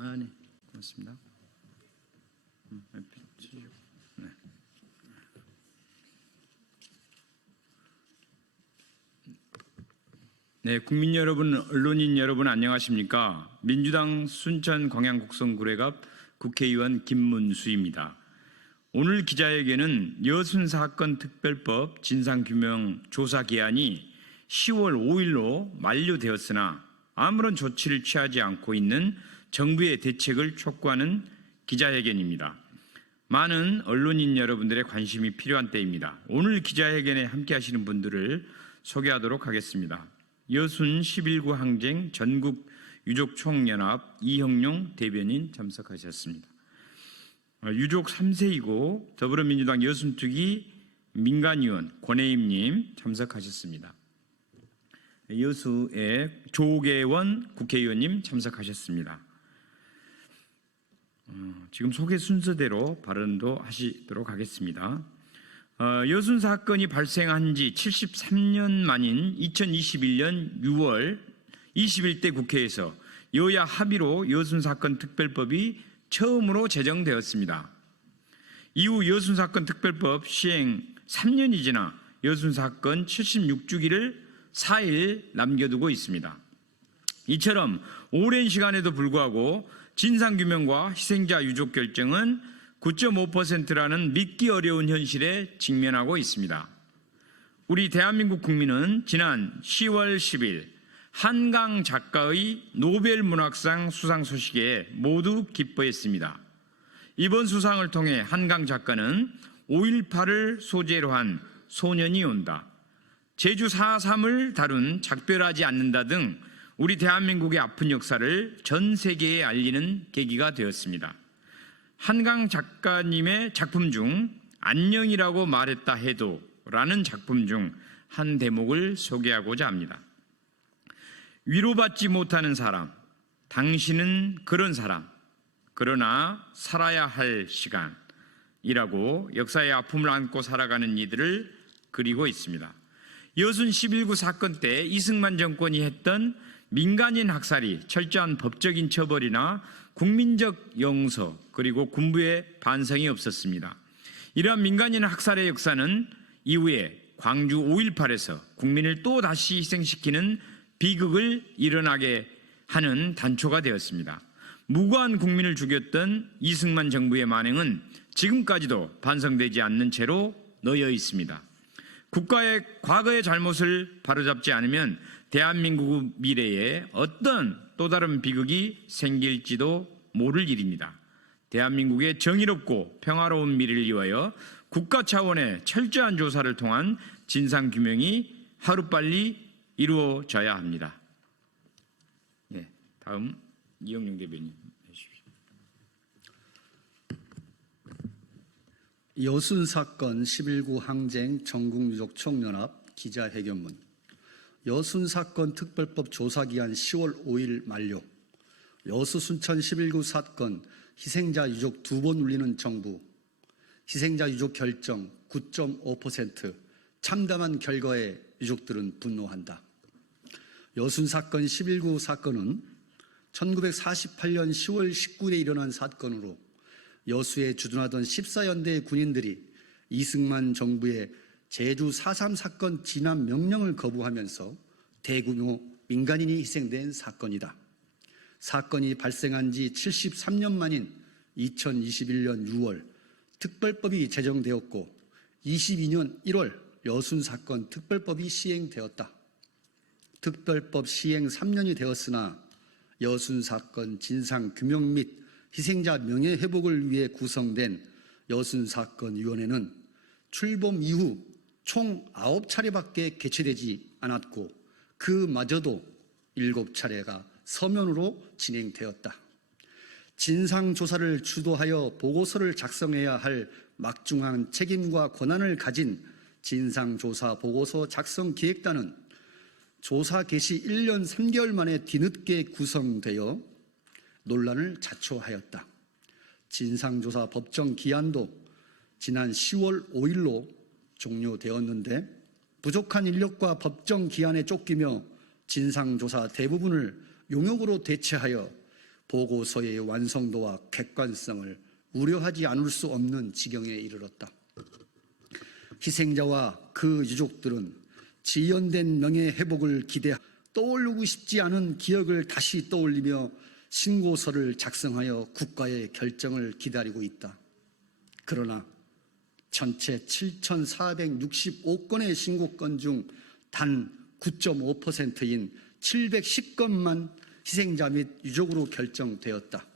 네, 고맙습니다. 네. 네, 국민 여러분, 언론인 여러분 안녕하십니까? 민주당 순천 광양곡성구례갑 국회의원 김문수입니다. 오늘 기자회견은 여순 사건 특별법 진상규명 조사 기한이 10월 5일로 만료되었으나 아무런 조치를 취하지 않고 있는 정부의 대책을 촉구하는 기자회견입니다. 많은 언론인 여러분들의 관심이 필요한 때입니다. 오늘 기자회견에 함께 하시는 분들을 소개하도록 하겠습니다. 여순 11구 항쟁 전국 유족총연합 이형룡 대변인 참석하셨습니다. 유족 3세이고 더불어민주당 여순특위 민간위원 권혜임님 참석하셨습니다. 여수의 조계원 국회의원님 참석하셨습니다. 지금 소개 순서대로 발언도 하시도록 하겠습니다. 여순 사건이 발생한 지 73년 만인 2021년 6월 21대 국회에서 여야 합의로 여순 사건 특별법이 처음으로 제정되었습니다. 이후 여순 사건 특별법 시행 3년이 지나 여순 사건 76주기를 4일 남겨두고 있습니다. 이처럼 오랜 시간에도 불구하고 진상규명과 희생자 유족 결정은 9.5%라는 믿기 어려운 현실에 직면하고 있습니다. 우리 대한민국 국민은 지난 10월 10일 한강 작가의 노벨 문학상 수상 소식에 모두 기뻐했습니다. 이번 수상을 통해 한강 작가는 5.18을 소재로 한 소년이 온다, 제주 4.3을 다룬 작별하지 않는다 등 우리 대한민국의 아픈 역사를 전 세계에 알리는 계기가 되었습니다. 한강 작가님의 작품 중 안녕이라고 말했다 해도 라는 작품 중 한 대목을 소개하고자 합니다. 위로받지 못하는 사람, 당신은 그런 사람, 그러나 살아야 할 시간이라고 역사의 아픔을 안고 살아가는 이들을 그리고 있습니다. 여순 11구 사건 때 이승만 정권이 했던 민간인 학살이 철저한 법적인 처벌이나 국민적 용서 그리고 군부의 반성이 없었습니다. 이러한 민간인 학살의 역사는 이후에 광주 5.18에서 국민을 또 다시 희생시키는 비극을 일어나게 하는 단초가 되었습니다. 무고한 국민을 죽였던 이승만 정부의 만행은 지금까지도 반성되지 않는 채로 놓여 있습니다. 국가의 과거의 잘못을 바로잡지 않으면 대한민국 미래에 어떤 또 다른 비극이 생길지도 모를 일입니다. 대한민국의 정의롭고 평화로운 미래를 위하여 국가 차원의 철저한 조사를 통한 진상규명이 하루빨리 이루어져야 합니다. 네, 다음 이형룡 대변인 해주십시오. 여순 사건 11구 항쟁 전국유족총연합 기자회견문. 여순 사건 특별법 조사기한 10월 5일 만료. 여수 순천 11구 사건 희생자 유족 2번 울리는 정부. 희생자 유족 결정 9.5%. 참담한 결과에 유족들은 분노한다. 여순 사건 11구 사건은 1948년 10월 19일에 일어난 사건으로 여수에 주둔하던 14연대의 군인들이 이승만 정부의 제주 4.3 사건 진압 명령을 거부하면서 대규모 민간인이 희생된 사건이다. 사건이 발생한 지 73년 만인 2021년 6월 특별법이 제정되었고 22년 1월 여순 사건 특별법이 시행되었다. 특별법 시행 3년이 되었으나 여순 사건 진상규명 및 희생자 명예회복을 위해 구성된 여순 사건 위원회는 출범 이후 총 9차례밖에 개최되지 않았고 그마저도 7차례가 서면으로 진행되었다. 진상조사를 주도하여 보고서를 작성해야 할 막중한 책임과 권한을 가진 진상조사 보고서 작성 기획단은 조사 개시 1년 3개월 만에 뒤늦게 구성되어 논란을 자초하였다. 진상조사 법정 기한도 지난 10월 5일로 종료되었는데 부족한 인력과 법정 기한에 쫓기며 진상조사 대부분을 용역으로 대체하여 보고서의 완성도와 객관성을 우려하지 않을 수 없는 지경에 이르렀다. 희생자와 그 유족들은 지연된 명예회복을 기대하 떠올리고 싶지 않은 기억을 다시 떠올리며 신고서를 작성하여 국가의 결정을 기다리고 있다. 그러나 전체 7,465건의 신고건 중 단 9.5%인 710건만 희생자 및 유족으로 결정되었다.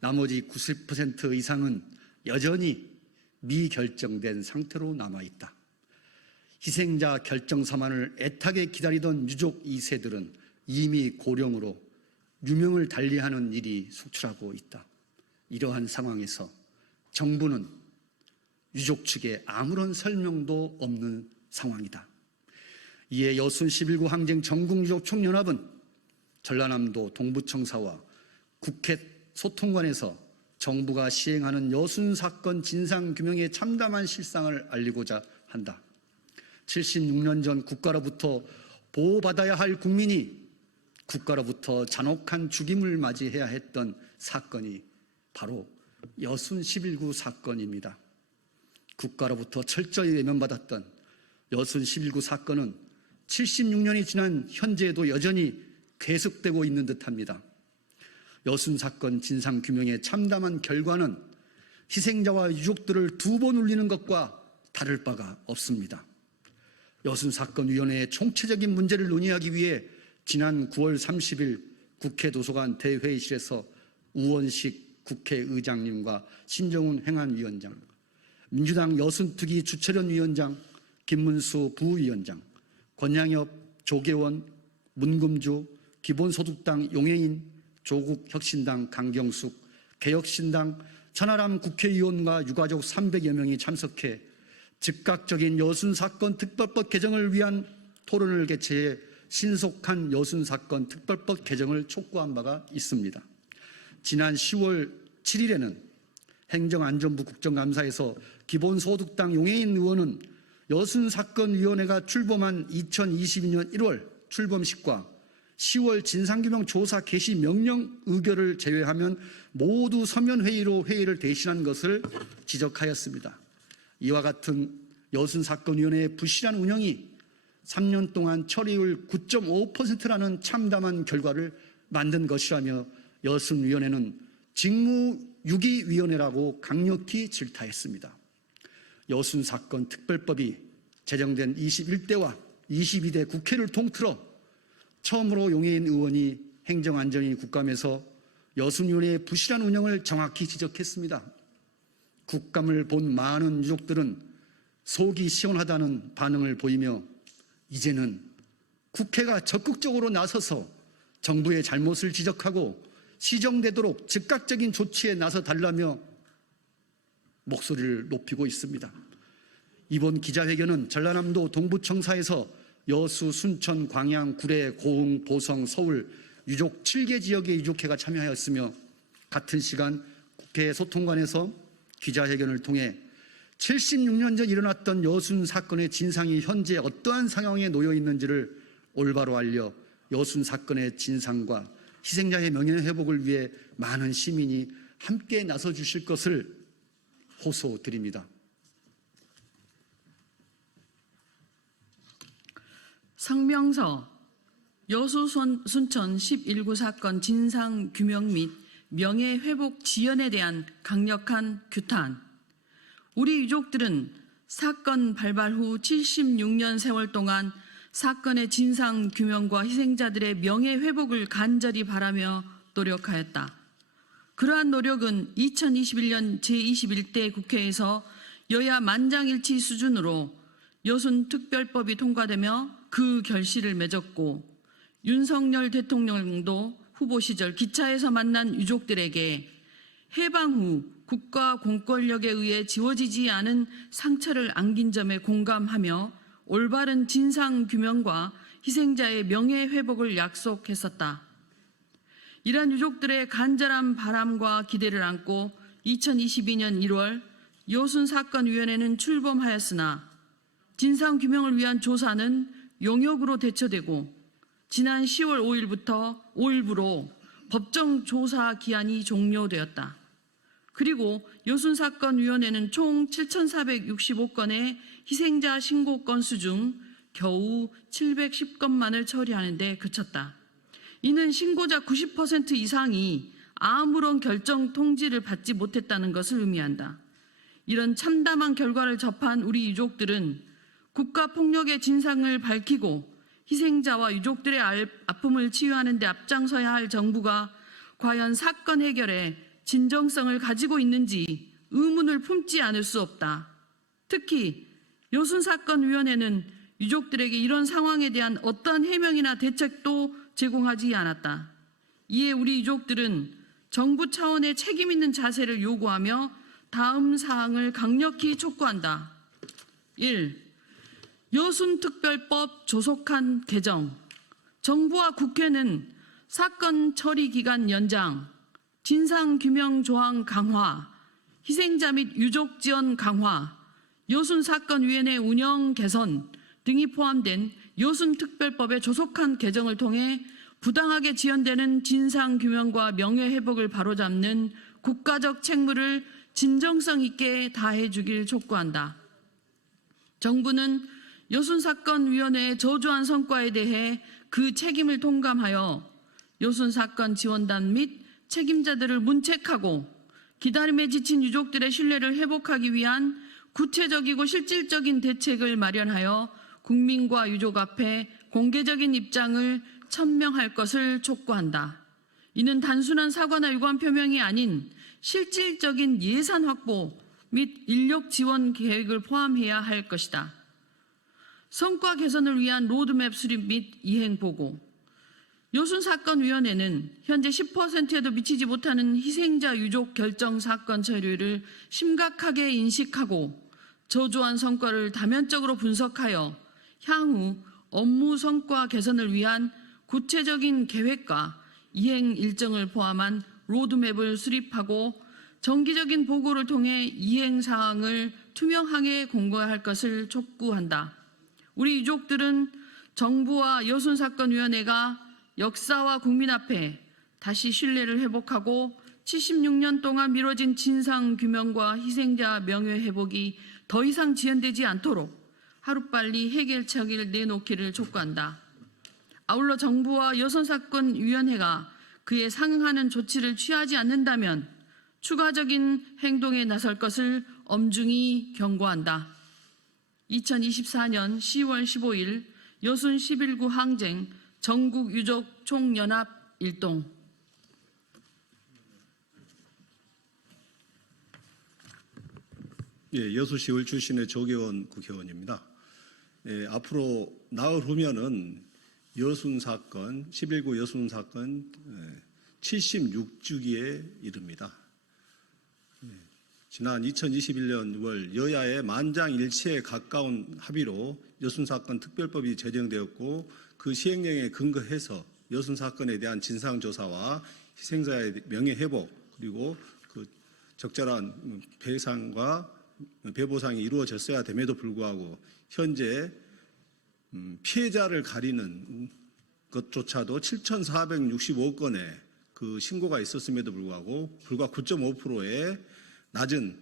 나머지 90% 이상은 여전히 미결정된 상태로 남아있다. 희생자 결정 사만을 애타게 기다리던 유족 2세들은 이미 고령으로 유명을 달리하는 일이 속출하고 있다. 이러한 상황에서 정부는 유족 측에 아무런 설명도 없는 상황이다. 이에 여순 11구 항쟁 전국유족 총연합은 전라남도 동부청사와 국회 소통관에서 정부가 시행하는 여순 사건 진상규명에 참담한 실상을 알리고자 한다. 76년 전 국가로부터 보호받아야 할 국민이 국가로부터 잔혹한 죽임을 맞이해야 했던 사건이 바로 여순 11구 사건입니다. 국가로부터 철저히 외면받았던 여순 11구 사건은 76년이 지난 현재에도 여전히 계속되고 있는 듯합니다. 여순 사건 진상규명의 참담한 결과는 희생자와 유족들을 두 번 울리는 것과 다를 바가 없습니다. 여순 사건 위원회의 총체적인 문제를 논의하기 위해 지난 9월 30일 국회 도서관 대회의실에서 우원식 국회의장님과 신정훈 행안위원장, 민주당 여순특위 주철현 위원장, 김문수 부위원장, 권양엽, 조계원, 문금주, 기본소득당 용해인, 조국혁신당 강경숙, 개혁신당 천하람 국회의원과 유가족 300여 명이 참석해 즉각적인 여순사건 특별법 개정을 위한 토론을 개최해 신속한 여순사건 특별법 개정을 촉구한 바가 있습니다. 지난 10월 7일에는 행정안전부 국정감사에서 기본소득당 용해인 의원은 여순사건위원회가 출범한 2022년 1월 출범식과 10월 진상규명 조사 개시 명령 의결을 제외하면 모두 서면회의로 회의를 대신한 것을 지적하였습니다. 이와 같은 여순사건위원회의 부실한 운영이 3년 동안 처리율 9.5%라는 참담한 결과를 만든 것이라며 여순위원회는 직무유기위원회라고 강력히 질타했습니다. 여순사건 특별법이 제정된 21대와 22대 국회를 통틀어 처음으로 용해인 의원이 행정안전위 국감에서 여순위원회의 부실한 운영을 정확히 지적했습니다. 국감을 본 많은 유족들은 속이 시원하다는 반응을 보이며 이제는 국회가 적극적으로 나서서 정부의 잘못을 지적하고 시정되도록 즉각적인 조치에 나서달라며 목소리를 높이고 있습니다. 이번 기자회견은 전라남도 동부청사에서 여수, 순천, 광양, 구례, 고흥, 보성, 서울 유족 7개 지역의 유족회가 참여하였으며 같은 시간 국회 소통관에서 기자회견을 통해 76년 전 일어났던 여순 사건의 진상이 현재 어떠한 상황에 놓여 있는지를 올바로 알려 여순 사건의 진상과 희생자의 명예회복을 위해 많은 시민이 함께 나서 주실 것을 호소드립니다. 성명서 여수 순천 11구 사건 진상규명 및 명예회복 지연에 대한 강력한 규탄. 우리 유족들은 사건 발발 후 76년 세월 동안 사건의 진상규명과 희생자들의 명예회복을 간절히 바라며 노력하였다. 그러한 노력은 2021년 제21대 국회에서 여야 만장일치 수준으로 여순 특별법이 통과되며 그 결실을 맺었고 윤석열 대통령도 후보 시절 기차에서 만난 유족들에게 해방 후 국가 공권력에 의해 지워지지 않은 상처를 안긴 점에 공감하며 올바른 진상규명과 희생자의 명예회복을 약속했었다. 이러한 유족들의 간절한 바람과 기대를 안고 2022년 1월 여순사건위원회는 출범하였으나 진상규명을 위한 조사는 용역으로 대처되고 지난 10월 5일부로 법정 조사 기한이 종료되었다. 그리고 여순사건위원회는 총 7,465건의 희생자 신고 건수 중 겨우 710건만을 처리하는 데 그쳤다. 이는 신고자 90% 이상이 아무런 결정 통지를 받지 못했다는 것을 의미한다. 이런 참담한 결과를 접한 우리 유족들은 국가폭력의 진상을 밝히고 희생자와 유족들의 아픔을 치유하는 데 앞장서야 할 정부가 과연 사건 해결에 진정성을 가지고 있는지 의문을 품지 않을 수 없다. 특히 여순사건위원회는 유족들에게 이런 상황에 대한 어떠한 해명이나 대책도 제공하지 않았다. 이에 우리 유족들은 정부 차원의 책임 있는 자세를 요구하며 다음 사항을 강력히 촉구한다. 1. 여순특별법 조속한 개정. 정부와 국회는 사건 처리 기간 연장, 진상규명 조항 강화, 희생자 및 유족 지원 강화, 여순사건위원회 운영 개선 등이 포함된 여순특별법의 조속한 개정을 통해 부당하게 지연되는 진상규명과 명예회복을 바로잡는 국가적 책무를 진정성 있게 다해주길 촉구한다. 정부는 여순사건위원회의 저조한 성과에 대해 그 책임을 통감하여 여순사건 지원단 및 책임자들을 문책하고 기다림에 지친 유족들의 신뢰를 회복하기 위한 구체적이고 실질적인 대책을 마련하여 국민과 유족 앞에 공개적인 입장을 천명할 것을 촉구한다. 이는 단순한 사과나 유감 표명이 아닌 실질적인 예산 확보 및 인력 지원 계획을 포함해야 할 것이다. 성과 개선을 위한 로드맵 수립 및 이행 보고. 여순사건위원회는 현재 10%에도 미치지 못하는 희생자 유족 결정 사건 처리를 심각하게 인식하고 저조한 성과를 다면적으로 분석하여 향후 업무 성과 개선을 위한 구체적인 계획과 이행 일정을 포함한 로드맵을 수립하고 정기적인 보고를 통해 이행 사항을 투명하게 공개할 것을 촉구한다. 우리 유족들은 정부와 여순사건위원회가 역사와 국민 앞에 다시 신뢰를 회복하고 76년 동안 미뤄진 진상규명과 희생자 명예회복이 더 이상 지연되지 않도록 하루빨리 해결책을 내놓기를 촉구한다. 아울러 정부와 여순사건위원회가 그에 상응하는 조치를 취하지 않는다면 추가적인 행동에 나설 것을 엄중히 경고한다. 2024년 10월 15일 여순 11구 항쟁 전국 유족 총연합 일동. 예, 여수시을 출신의 조계원 국회의원입니다. 예, 앞으로 나흘 후면은 여순 사건, 11구 여순 사건 76주기에 이릅니다. 지난 2021년 6월 여야의 만장일치에 가까운 합의로 여순 사건 특별법이 제정되었고 그 시행령에 근거해서 여순 사건에 대한 진상조사와 희생자의 명예회복 그리고 그 적절한 배상과 배보상이 이루어졌어야 됨에도 불구하고 현재 피해자를 가리는 것조차도 7,465건의 그 신고가 있었음에도 불구하고 불과 9.5%의 낮은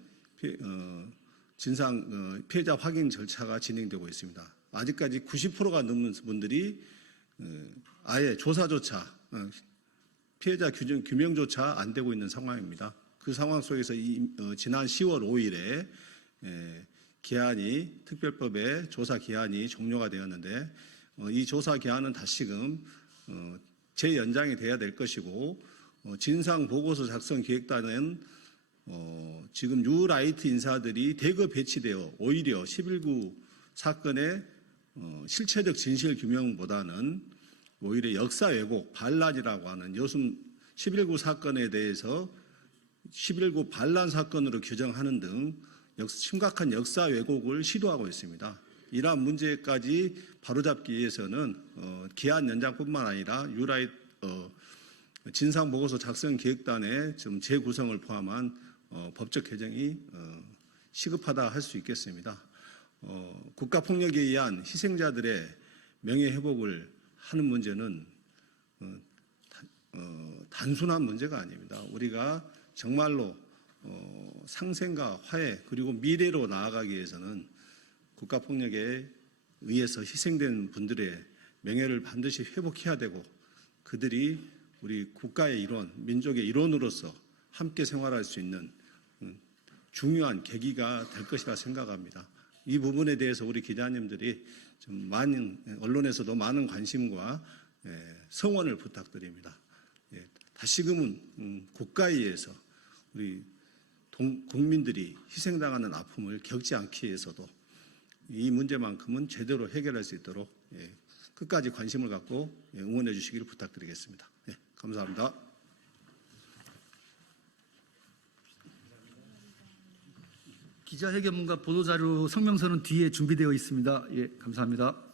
진상 피해자 확인 절차가 진행되고 있습니다. 아직까지 90%가 넘는 분들이 아예 조사조차 피해자 규명조차 안 되고 있는 상황입니다. 그 상황 속에서 지난 10월 5일에 기한이 특별법의 조사 기한이 종료가 되었는데 이 조사 기한은 다시금 재연장이 돼야 될 것이고 진상 보고서 작성 기획단은 지금 뉴라이트 인사들이 대거 배치되어 오히려 11구 사건의 실체적 진실 규명보다는 오히려 역사 왜곡, 반란이라고 하는 여순 11구 사건에 대해서 11구 반란 사건으로 규정하는 등 심각한 역사 왜곡을 시도하고 있습니다. 이러한 문제까지 바로잡기 위해서는 기한 연장뿐만 아니라 진상보고서 작성 기획단의 좀 재구성을 포함한 법적 개정이 시급하다 할 수 있겠습니다. 국가폭력에 의한 희생자들의 명예회복을 하는 문제는 단순한 문제가 아닙니다. 우리가 정말로 상생과 화해 그리고 미래로 나아가기 위해서는 국가폭력에 의해서 희생된 분들의 명예를 반드시 회복해야 되고 그들이 우리 국가의 일원, 민족의 일원으로서 함께 생활할 수 있는 중요한 계기가 될 것이라 생각합니다. 이 부분에 대해서 우리 기자님들이 좀 많은 언론에서도 많은 관심과 성원을 부탁드립니다. 다시금은 국가에 의해서 우리 국민들이 희생당하는 아픔을 겪지 않기 위해서도 이 문제만큼은 제대로 해결할 수 있도록 끝까지 관심을 갖고 응원해 주시기를 부탁드리겠습니다. 감사합니다. 기자회견문과 보도자료 성명서는 뒤에 준비되어 있습니다. 감사합니다.